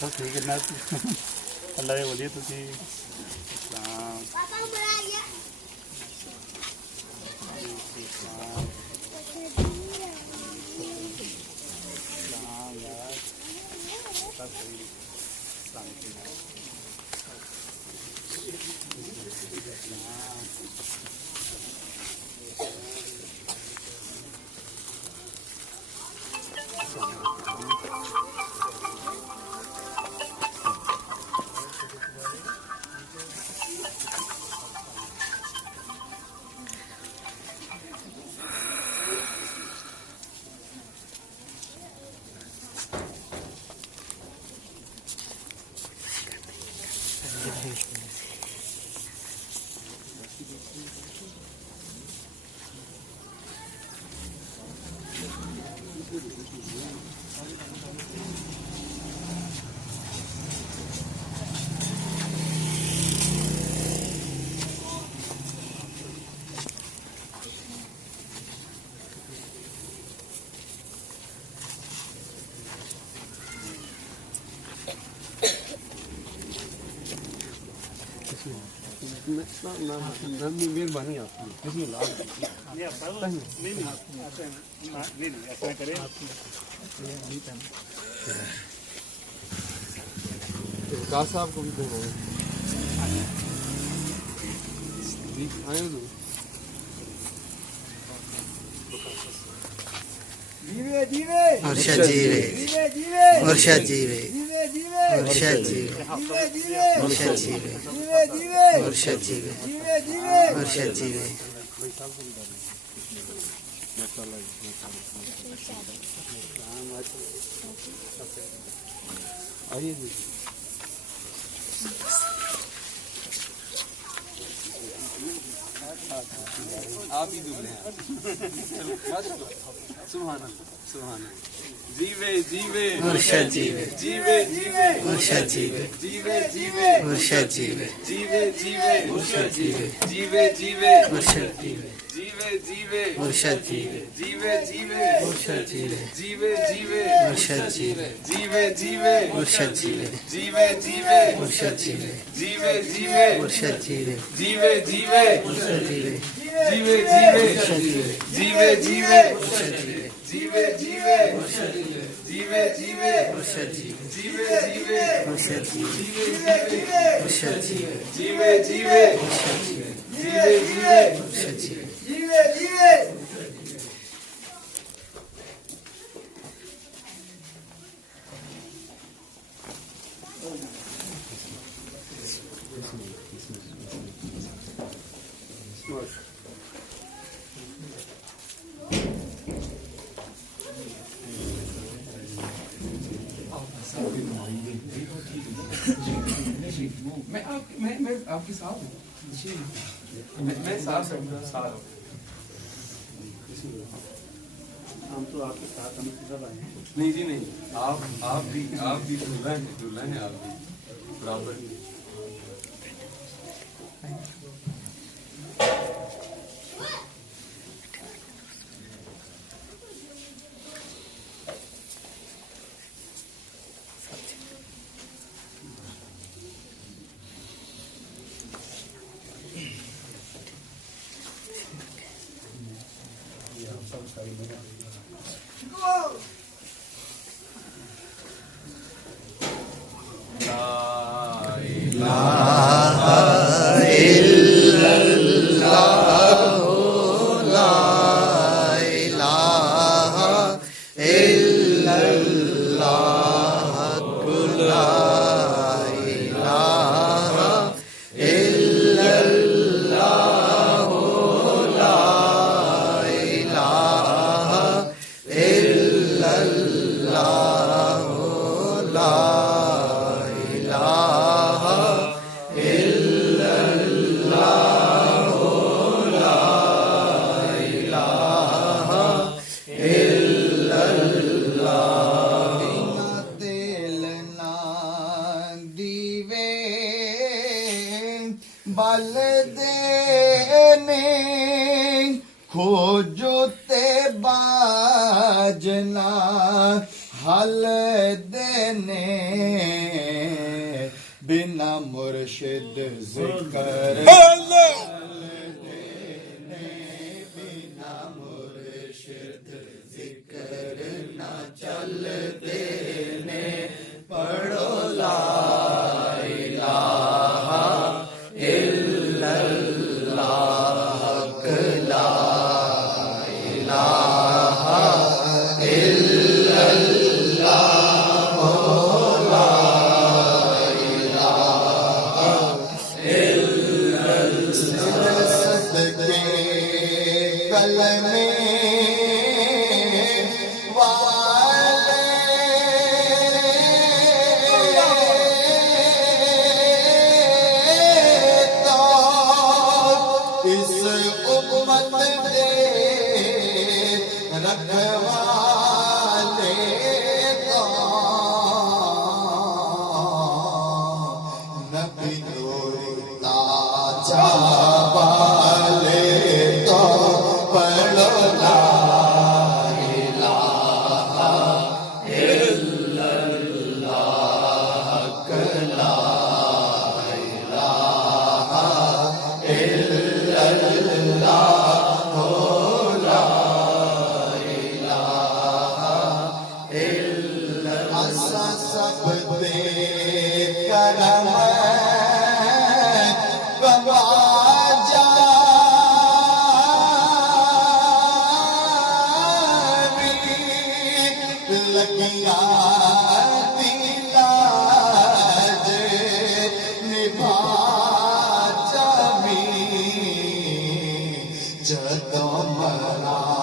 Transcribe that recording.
सब ठीक है ना अल्लाह ये बोलिए तुसी मेहरबानी आपकी ऐसा करें विकास साहब को भी देना आए तो मुर्शद जीवे मुर्शद जीवे मुर्शद जीवे मुर्शद जीवे मुर्शद जीवे मुर्शद जीवे आइए आप ही दुबले सुभान सुभान जीवे जीवे मुर्शद जीवे जीवे जीवे मुर्शद जीवे जीवे जीवे मुर्शद जीवे जीवे जीवे मुर्शद जीवे जीवे जीवे मुर्शद जीवे जीवे जीवे मुर्शद जीवे जीवे जीवे मुर्शद जीवे जीवे जीवे मुर्शद जीवे जीवे जीवे मुर्शद जीवे जीवे जीवे मुर्शद जीवे जीवे जीवे मुर्शद जीवे जीवे जीवे मुर्शद जीवे जीवे जीवे मुर्शद जीवे जीवे जीवे मुर्शद जीवे जीवे जीवे मुर्शद जीवे जीवे जीवे मुर्शद जीवे जीवे जीवे मुर्शद जीवे मुर्शद मुर्शद जीवे जीवे जीवे जीवे मुर्शद जीवे जीवे जीवे मुर्शद जीवे जीवे जीवे मैं आपके साथ हूँ मैं साथ हूँ हम तो आपके साथ हम सब आए हैं नहीं जी नहीं आप भी दुल्हन है आप भी बराबर बल देने खोजो ते बाजना हल देने बिना मुर्शिद जिक्र बिना मुर्शिद जिक्र न चल देने पढ़ो ला इलाहा इल्लल्लाह ला इलाहा इल्लल्लाह ला इलाहा इल्लल्लाह सदके कलमे रखवाले तो नबी नूर ताजा वाले तो पढ़ो ला इलाहा इल्लल्लाह ला इलाहा इल्लल्लाह सब दे करम गवाजा लगिया दिलाज निभा जमी जदों मरा